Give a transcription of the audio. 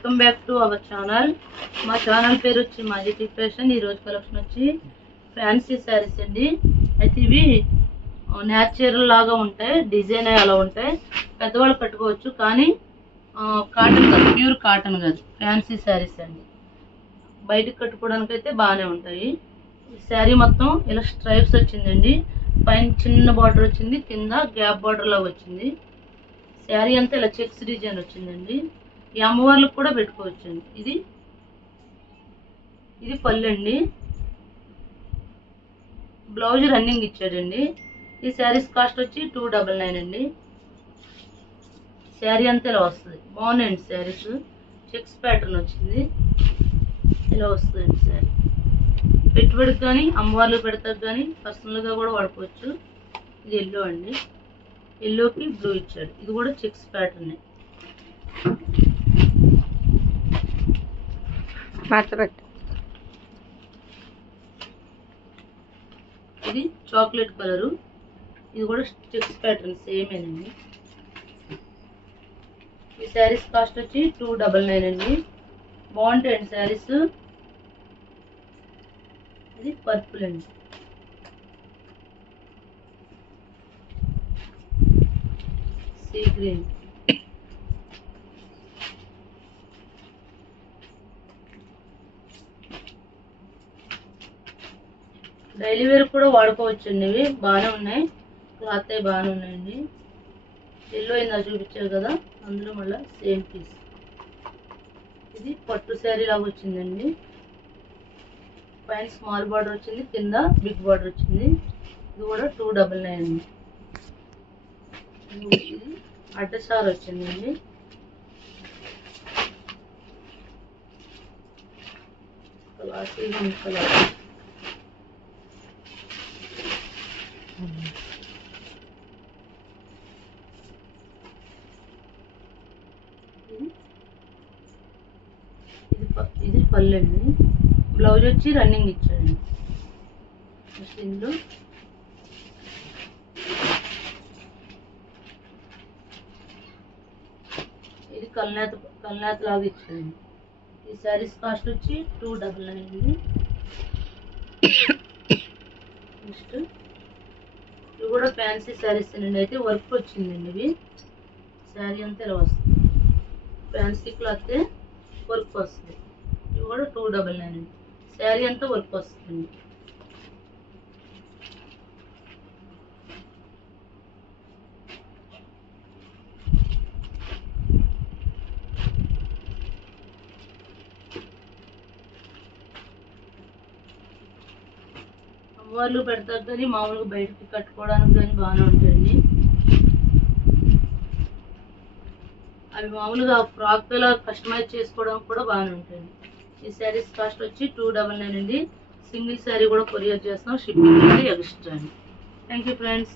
Welcome back to our channel. మా channel పేరు వచ్చి మ్యాజిక్ ఫ్యాషన్. ఈరోజు కలెక్షన్ వచ్చి ఫ్యాన్సీ శారీస్ అండి. అయితే ఇవి న్యాచురల్ లాగా ఉంటాయి, డిజైన్ అలా ఉంటాయి, పెద్దవాళ్ళు కట్టుకోవచ్చు. కానీ కాటన్ కాదు, ప్యూర్ కాటన్ కాదు, ఫ్యాన్సీ శారీస్ అండి. బయటకు కట్టుకోవడానికి అయితే బాగానే ఉంటాయి. ఈ శారీ మొత్తం ఇలా స్ట్రైప్స్ వచ్చిందండి. పైన చిన్న బార్డర్ వచ్చింది, కింద గ్యాప్ బార్డర్ లాగా వచ్చింది. శారీ అంతా ఇలా చెక్స్ డిజైన్ వచ్చిందండి. ఈ అమ్మవార్లకు కూడా పెట్టుకోవచ్చండి. ఇది పళ్ళు అండి. బ్లౌజ్ రన్నింగ్ ఇచ్చాడండి. ఈ శారీస్ కాస్ట్ వచ్చి 299 అండి. శారీ అంతా ఇలా వస్తుంది. బాగున్నాయండి శారీస్. చెక్స్ ప్యాటర్న్ వచ్చింది, ఇలా వస్తుందండి శారీ. పెట్టుబడికి కానీ అమ్మవార్లు పెడతారు, కానీ పర్సనల్గా కూడా వాడుకోవచ్చు. ఇది ఎల్లో అండి. ఎల్లోకి బ్లూ ఇచ్చాడు. ఇది కూడా చెక్స్ ప్యాటర్న్. ఇది చాక్లెట్ కలరు. ఇది కూడా చెక్స్ ప్యాటర్న్ సేమేనండి. ఈ శారీస్ కాస్ట్ వచ్చి 299 అండి. బాగుంటాయండి శారీస్. ఇది పర్పుల్ అండి. Sea green. డైలీ వేర్ కూడా వాడుకోవచ్చండి. ఇవి బాగానే ఉన్నాయి, క్లాత్ అవి బాగానే ఉన్నాయండి. ఎల్లో ఇందా చూపించారు కదా, అందులో మళ్ళీ సేమ్ పీస్. ఇది పట్టు శారీ లాగా వచ్చిందండి. పైన స్మాల్ బార్డర్ వచ్చింది, కింద బిగ్ బార్డర్ వచ్చింది. ఇది కూడా 299 అండి. ఇది అడ్డసార్ వచ్చిందండి. కలర్ ఇది పళ్ళు అండి. బ్లౌజ్ వచ్చి రన్నింగ్ ఇచ్చాడండి. ఇందులో ఇది కల్నాథ్ లాగా ఇచ్చాడండి. ఈ శారీస్ కాస్ట్ వచ్చి 299 అండి. నెక్స్ట్ ఇవి కూడా ఫ్యాన్సీ శారీస్ అండి. అయితే వర్క్ వచ్చిందండి. ఇవి శారీ అంతా ఇలా వస్తుంది. ఫ్యాన్సీ క్లాత్ వర్క్ వస్తుంది. ఇవి కూడా 299 అండి. శారీ అంతా వర్క్ వస్తుంది. అమ్మవార్లు పెడతారు, కానీ మామూలుగా బయటకి కట్టుకోవడానికి కానీ బాగానే ఉంటుంది. అవి మామూలుగా ఫ్రాక్ ఇలా కస్టమైజ్ చేసుకోవడానికి కూడా బాగానే ఉంటుంది. ఈ శారీస్ కాస్ట్ వచ్చి 299 అండి. సింగిల్ శారీ కూడా కొరియర్ చేస్తాం, షిప్పింగ్ అనేది ఎక్స్ట్రా అండి. Thank you friends.